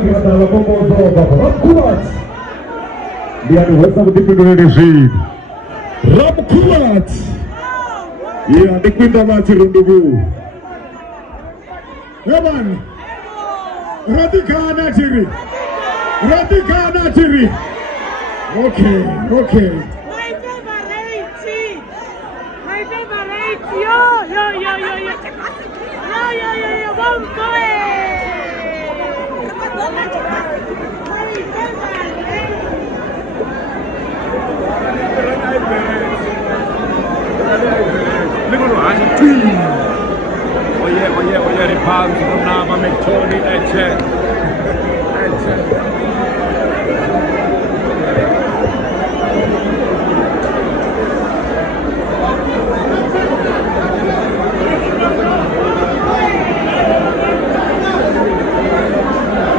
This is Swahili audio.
kita dalam pemotong Ram kuat. Dia bersama tim Indonesia. Ram kuat. Iya, dikita masih rundubu. Heban. Radika Najiri. Radika Najiri. Okay. My favorite. My favorite. Yo. Won't go.